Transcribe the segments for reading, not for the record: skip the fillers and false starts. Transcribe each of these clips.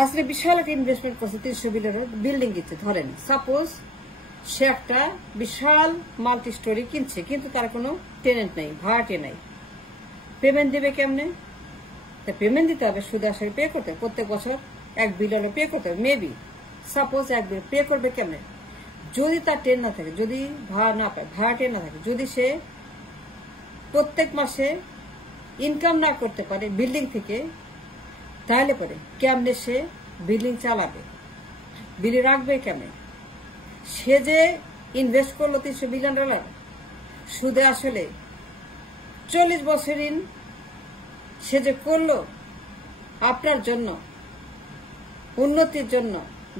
আসলে বিশাল একটা ইনভেস্টমেন্ট করছে 300 বিলিয়নের বিল্ডিং কিনছে ধরেন সাপোজ সে একটা বিশাল মাল্টি স্টোরি কিনছে কিন্তু তার কোনো টেনেন্ট নেই ভাড়াটিয়া নাই পেমেন্ট দেবে কেমনে পেমেন্ট দিতে হবে সুদে আসলে পে করতে প্রত্যেক বছর 1 বিলিয়ন পে করতে হবে মেবি সাপোজ 1 বিলিয়ন পে করবে কেমনে যদি তার টেন না থাকে যদি ভাড়া না পায় ভাড়াটিয়া না থাকে যদি সে প্রত্যেক মাসে ইনকাম না করতে পারে বিল্ডিং থেকে তাহলে পরে কেমনে সে বিল্ডিং চালাবে বিলি রাখবে কেমনে সে যে ইনভেস্ট করলো $300 বিলিয়ন সুদে আসলে 40 বছর ঋণ সে যে করলো আপনার জন্য উন্নতির জন্য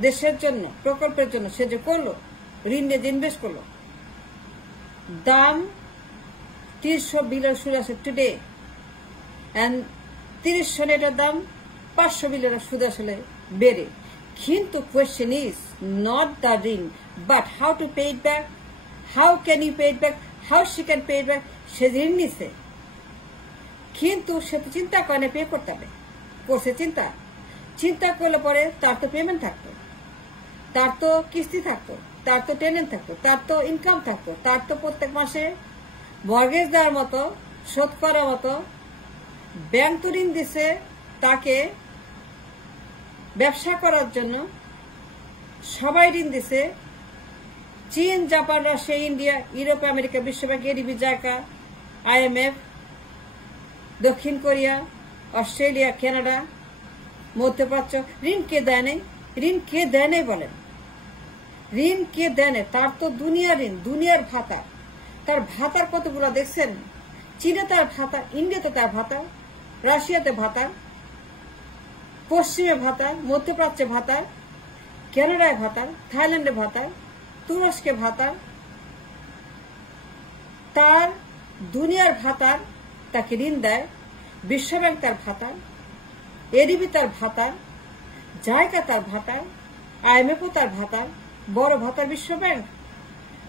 দেশের জন্য প্রকল্পের জন্য সে যে করলো ঋণ নিয়ে যে ইনভেস্ট করলো দাম 300 বিলিয়ন সুদ আছে টুডে এন্ড 30 সনে এটার দাম 500 বিলিয়ন সুদ আসলে বেড়ে কিন্তু কোয়েশ্চেন ইজ নট দ্য ঋণ but how to pay it back how can you pay it back how she can pay it back সে ঋণ নিছে কিন্তু সে তো চিন্তা করে পে করতে হবে করছে চিন্তা করলে পরে তার তো পেমেন্ট থাকতো তার তো কিস্তি থাকতো তার তো টেনেন্ট থাকতো তার তো ইনকাম থাকতো তার তো প্রত্যেক মাসে মর্গেজ দেওয়ার মতো শোধ করার মতো ব্যাংক তো ঋণ দিছে তাকে ব্যবসা করার জন্য সবাই ঋণ দিছে চীন Japan Russia India Europe America বিশ্বব্যাংক এডিবি জায়গা IMF দক্ষিণ কোরিয়া অস্ট্রেলিয়া কানাডা মধ্যপ্রাচ্য ঋণ কে দেয় নাই ঋণ কে দেয় নাই বলেন ঋণ কে দেয় নাই তার তো দুনিয়ার ঋণ দুনিয়ার ভাতা তার ভাতার কতগুলো দেখছেন চীনে তার ভাতা ইন্ডিয়াতে তার ভাতা রাশিয়াতে ভাতা পশ্চিমে ভাতা মধ্যপ্রাচ্যে ভাতা কানাডায় ভাতা থাইল্যান্ডে ভাতা তুরস্কে ভাতা তার দুনিয়ার ভাতার তাকে ঋণ দেয় বিশ্বব্যাংক তার ভাতা এডিবি তার ভাতা জায়গা তার ভাতা IMF তার ভাতা বড় ভাতার বিশ্বব্যাংক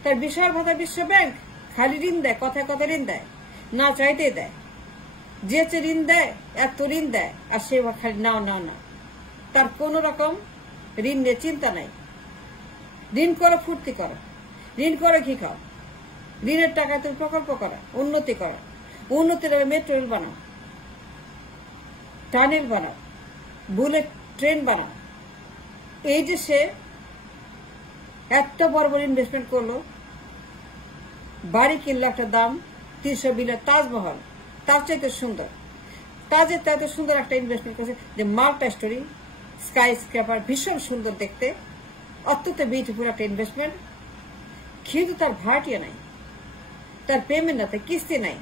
তার বিশাল ভাতা বিশ্বব্যাংক খালি ঋণ দেয় কথায় কথা ঋণ দেয় না চাইতে দেয় যে ঋণ দেয় এত ঋণ দেয় আর সে খালি নাও না তার কোন রকম ঋণ নিয়ে চিন্তা নাই ঋণ করো ফুর্তি করো ঋণ করে কি খাও ঋণের টাকা তুমি প্রকল্প করা উন্নতি করা উন্নতির মেট্রো রেল বানাও টানেল বানাও বুলেট ট্রেন বানাও এই যে সে এত বড় বড় ইনভেস্টমেন্ট করলো বাড়ি কিনলো একটা দাম 300 বিলিয়ন তাজমহল তার চাইতে সুন্দর তাজের চাইতে সুন্দর একটা ইনভেস্টমেন্ট করছে যে মাল্টা স্টোরি স্কাই স্ক্র্যাপার ভীষণ সুন্দর দেখতে অত্যন্ত বিউটিফুল একটা ইনভেস্টমেন্ট কিন্তু তার ভাড়াটিয়া নাই তার পেমেন্ট না তার কিস্তি নাই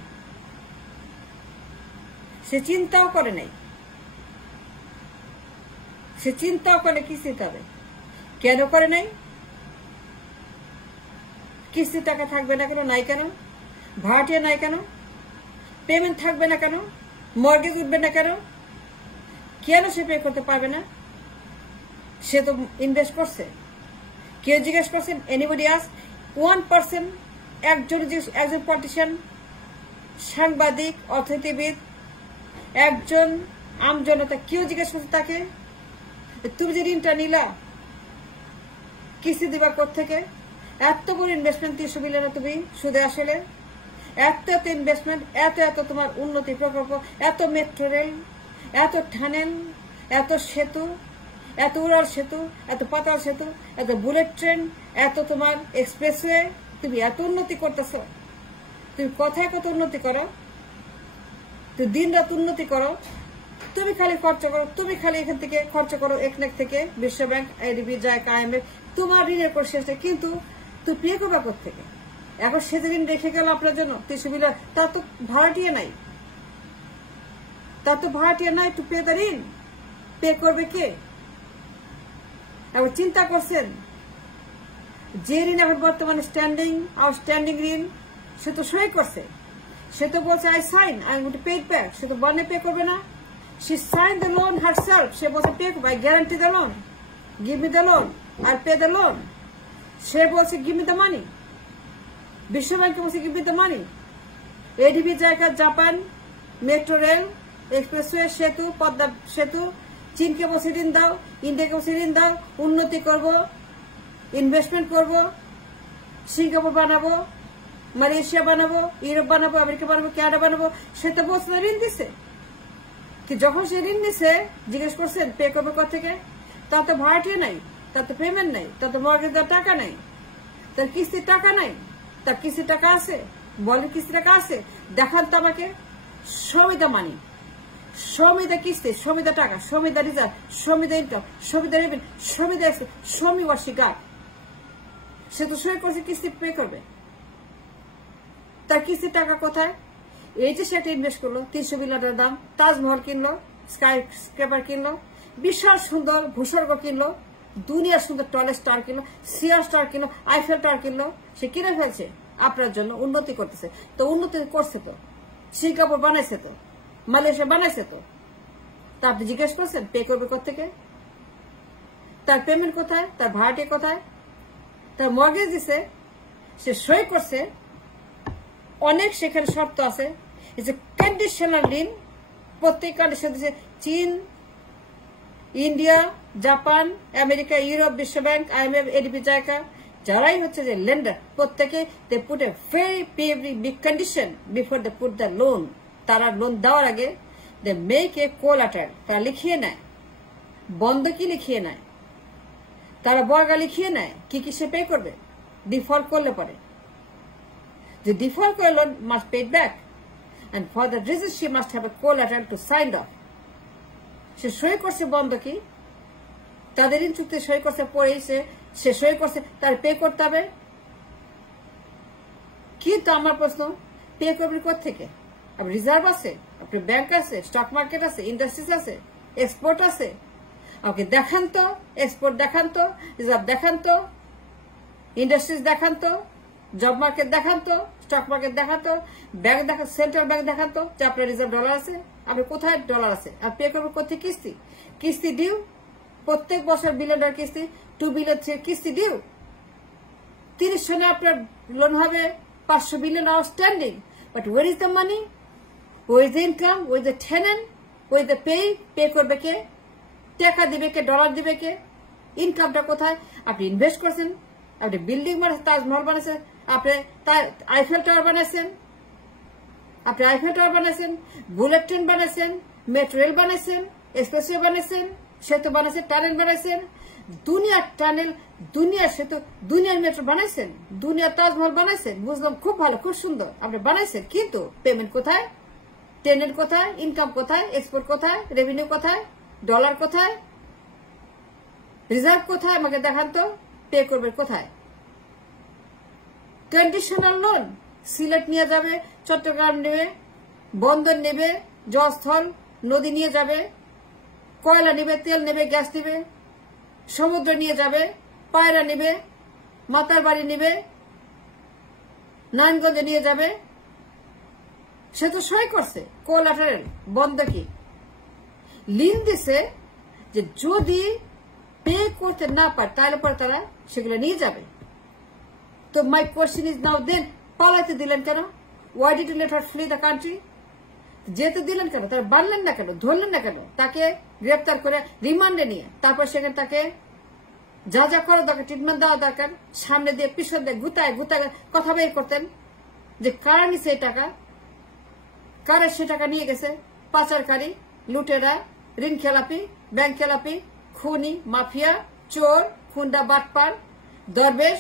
সে চিন্তাও করে নাই সে চিন্তাও করে কিস্তি দিতে হবে কেন করে নাই কিস্তি টাকা থাকবে না কেন নাই কেন ভাড়াটিয়া নাই কেন পেমেন্ট থাকবে না কেন মর্গেজ উঠবে না কেন কেন সে পে করতে পারবে না সে তো ইনভেস্ট করছে কেউ জিজ্ঞেস করছেন এনিবডি আস 1% একজন পলিটিশিয়ান সাংবাদিক অর্থনীতিবিদ একজন আমজনতা কেউ জিজ্ঞেস করছে তাকে তুমি যে ঋণটা নিলা কিস্তি দিবা কোত্থেকে এত বড় ইনভেস্টমেন্ট 300 বিলিয়ন তুমি সুদে আসলে এত ইনভেস্টমেন্ট এত তোমার উন্নতি প্রকল্প এত মেট্রো রেল এত টানেল এত সেতু এত উড়াল সেতু এত পাতাল সেতু এত বুলেট ট্রেন এত তোমার এক্সপ্রেসওয়ে তুমি এত উন্নতি করতেছ তুমি কথায় কত উন্নতি করো তুমি দিন রাত উন্নতি করো তুমি খালি খরচ করো তুমি খালি এখান থেকে খরচ করো একনেক থেকে বিশ্বব্যাংক এডিবি জায়গা IMF তোমার ঋণের কোর্স শেষ কিন্তু তুমি পে করবা কোত্থেকে এখন সে ঋণ রেখে গেল আপনার জন্য 300 বিলিয়ন তার তো ভাড়াটিয়া নাই টু পে দ্য ঋণ পে করবে কে এখন চিন্তা করছেন যে ঋণ এখন বর্তমানে স্ট্যান্ডিং আউটস্ট্যান্ডিং ঋণ সে তো সই করছে সে তো বলছে I sign I am going to pay it back সে তো বন্ডে পে করবে না she signed the loan herself সে বলছে পে করবে I guarantee the loan give me the loan I'll pay the loan সে বলছে give me the money বিশ্বব্যাংকে বলছে give me the money ADB জায়গা জাপান মেট্রো রেল এক্সপ্রেসওয়ে সেতু পদ্মা সেতু চীনকে বসে ঋণ দাও, ইন্ডিয়াকে বসে ঋণ দাও, উন্নতি করব, ইনভেস্টমেন্ট করব, সিঙ্গাপুর বানাবো, মালয়েশিয়া বানাবো, ইউরোপ বানাবো, আমেরিকা বানাবো, কানাডা বানাবো। সে তো বসে ঋণ দিছে। কি যখন সে ঋণ দিছে জিজ্ঞেস করছেন পে করবে কোথা থেকে? তার তো ভাড়াটিয়া নাই, তার তো পেমেন্ট নাই, তার তো মর্গেজ দেওয়ার টাকা নাই, তার কিস্তির টাকা নাই। তার কিস্তির টাকা আছে, বলেন কিস্তির টাকা আছে? দেখান তো আমাকে। সমিতা মানি, সমিতা কিস্তি, সমিতা টাকা, সমিতা রিজার্ভ, সমিতা ইনকাম, সমিতা রেভিনিউ, সমিতা এক্সপেন্স, সমি ওয়ার্ষিকা। সে তো সই করছে কিস্তি পে করবে। তার কিস্তির টাকা কোথায়? এই যে সে একটা ইনভেস্ট করলো, 300 বিলিয়ন দাম, তাজমহল কিনলো, স্কাই স্ক্রেপার কিনলো, বিশাল সুন্দর ভূস্বর্গ কিনলো, দুনিয়ার সুন্দর টয়লেট স্টার কিনলো, সিয়ার স্টার কিনলো, আইফেল টাওয়ার কিনলো। সে কিনে ফেলছে আপনার জন্য, উন্নতি করতেছে। তো উন্নতি করছে তো, সিঙ্গাপুর বানাইছে তো, মালয়েশিয়া বানাইছে তো। তা আপনি জিজ্ঞেস করছেন পে করবে কোথেকে? তার পেমেন্ট কোথায়? তার ভাড়াটি কোথায়? তার মর্গেজ দিছে, সে সই করছে, অনেক সেখানে শর্ত আছে। কন্ডিশনাল ঋণ, প্রত্যেক কন্ডিশন দিচ্ছে। Chin, India, Japan, America, Europe, বিশ্বব্যাংক, IMF, ADB, জায়গা, যারাই হচ্ছে যে লেন্ডার, প্রত্যেকে they put a very big condition before they put the loan. তারা লোন দেওয়ার আগে দে মেক এ কোলাটারাল, তারা লিখিয়ে নেয়, বন্ধকি লিখিয়ে নেয়, তারা বর্গা লিখিয়ে নেয় কি কি সে পে করবে ডিফল্ট করলে পরে। The default loan must pay back, and for that reason she must have a collateral to sign off. সে সই করছে বন্ধকি, তাদের ঋণ চুক্তি সই করছে, পড়েছে, সে সই করছে, তার পে করতে হবে। কিন্তু আমার প্রশ্ন, পে করবেন কোথেকে? আপনার রিজার্ভ আছে, আপনার ব্যাংক আছে, স্টক মার্কেট আছে, ইন্ডাস্ট্রিজ আছে, এক্সপোর্ট আছে। ওকে দেখান তো, এক্সপোর্ট দেখান তো, রিজার্ভ দেখান তো, ইন্ডাস্ট্রিজ দেখান তো, জব মার্কেট দেখান তো, স্টক মার্কেট দেখান তো, ব্যাংক দেখান, সেন্ট্রাল ব্যাংক দেখান তো যে আপনার রিজার্ভ ডলার আছে, আপনি কোথায় ডলার আছে, আর পে করবেন কোথায়? কিস্তি, কিস্তি ডিউ, প্রত্যেক বছর বিলিয়ন ডলার কিস্তি, 2 বিলিয়ন কিস্তি ডিউ। 30 সনে আপনার লোন হবে 500 billion outstanding. But where is the money, where is the income, where is the tenant, where is the pay করবে কে? টাকা দিবে কে? ডলার দিবে কে? ইনকামটা কোথায়? আপনি ইনভেস্ট করছেন, আপনি বিল্ডিং বানাচ্ছেন, তাজমহল বানাচ্ছেন, আপনি আইফেল টাওয়ার বানাচ্ছেন, আপনি আইফেল টাওয়ার বানাচ্ছেন, বুলেট ট্রেন বানাচ্ছেন, মেট্রো রেল বানাচ্ছেন, এক্সপ্রেসওয়ে বানাচ্ছেন, সেতু বানাচ্ছেন, টানেল বানাচ্ছেন, দুনিয়ার টানেল, দুনিয়ার সেতু, দুনিয়ার মেট্রো বানাইছেন, দুনিয়ার তাজমহল বানাইছেন। বুঝলাম, খুব ভালো, খুব সুন্দর, আপনি বানাইছেন। কিন্তু পেমেন্ট কোথায়? টেনেন্ট কোথায়? ইনকাম কোথায়? এক্সপোর্ট কোথায়? রেভিনিউ কোথায়? ডলার কোথায়? রিজার্ভ কোথায়? আমাকে দেখান তো। পে করবে কোথায়? কন্ডিশনাল লোন, সিলেট নিয়ে যাবে, চট্টগ্রাম নেবে, বন্দর নেবে, জলস্থল নদী নিয়ে যাবে, কয়লা নেবে, তেল নেবে, গ্যাস নেবে, সমুদ্র নিয়ে যাবে, পায়রা নেবে, মাতার বাড়ি নেবে, নারায়ণগঞ্জে নিয়ে যাবে। সে তো সই করছে কোলাটারাল, বন্ধকি, লিন দিছে যে যদি পে করতে না পারে তাহলে পরে তারা সেগুলো নিয়ে যাবে। তো মাই কোয়েশ্চেন ইজ নাও দেন, পালাইতে দিলেন কেন? Why did you let her flee the country? যেতে দিলেন কেন? তারা বানলেন না কেন? ধরলেন না কেন? তাকে গ্রেপ্তার করে রিমান্ডে নিয়ে তারপর সেখানে তাকে যা যা করা দরকার, ট্রিটমেন্ট দেওয়া দরকার, সামনে দিয়ে পিছন দিয়ে গুতায় গুতায় কথা বের করতেন যে কারা নিছে এই টাকা, কারা সে টাকা নিয়ে গেছে, পাচারকারী, লুটেরা, ঋণ খেলাপি, ব্যাংক খেলাপি, খুনি, মাফিয়া, চোর, খুন্ডা, বাটপার, দরবেশ,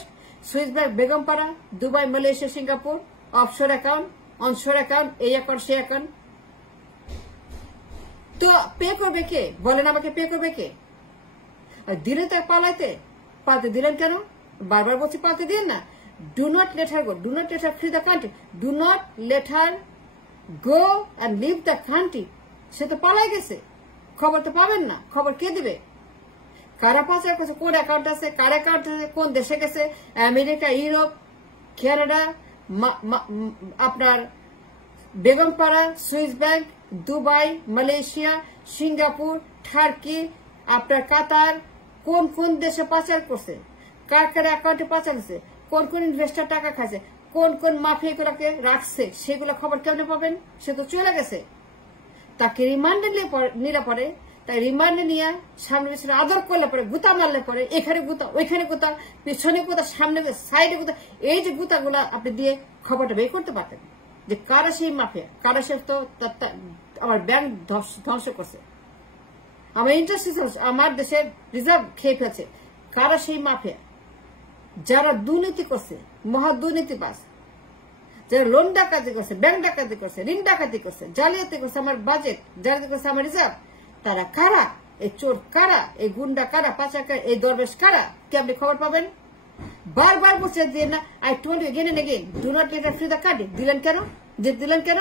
Swiss bank, Begumpara, Dubai, Malaysia, Singapore, offshore account, অনশোর account, এই অ্যাকাউন্ট, সেই অ্যাকাউন্ট। তো পে করবে কে? বলেন আমাকে, পে করবে কে? দিলেন তাকে পালাতে দিলেন কেন? বারবার বলছি পালাতে দিন না। Do not let her go, do not let her flee the country, do not let her go and leave the country. সে তো পালাই গেছে, খবর তো পাবেন না। খবর কে দিবে? কারা পাচার করছে, কোন অ্যাকাউন্ট আছে, কার অ্যাকাউন্ট আছে, কোন দেশে গেছে, আমেরিকা, ইউরোপ, কানাডা, আপনার Begumpara, Swiss bank, Dubai, Malaysia, Singapore, turkey, আপনার কাতার, কোন কোন দেশে পাচার করছে, কার কার অ্যাকাউন্টে পাচার করছে, কোন কোন ইনভেস্টার টাকা খাচ্ছে, কোন কোন মাফিয়াগুলোকে রাখছে, সেগুলো খবর কেমনে পাবেন? সে তো চলে গেছে। তাকে রিমান্ডে নিলে পরে তাই রিমান্ডে নিয়ে সামনে পিছনে আদর করলে পরে গুতা মারলে পরে এখানে গুতা ওইখানে গুতা পিছনে গুতা সামনে সাইডে গুতা এই যে গুতাগুলা আপনি দিয়ে খবরটা বের করতে পারতেন যে কারা সেই মাফিয়া কারা সে তো আমার ব্যাংক ধ্বংস করছে আমার ইন্টারেস্ট আমার দেশের রিজার্ভ খেয়ে ফেলছে কারা সেই মাফিয়া যারা দুর্নীতি করছে মহা দুর্নীতিবাজ যারা লোন ডাকাতি করছে ব্যাংক ডাকাতি করছে ঋণ ডাকাতি করছে জালিয়াতি করছে আমার বাজেট জালিয়াতি করছে আমার রিজার্ভ তারা কারা এই চোর কারা এই গুন্ডা কারা পাচার এই দরবেশ কারা কি আপনি খবর পাবেন বারবার বলছে যে না I told you again and again do not let free the card দিলেন কেন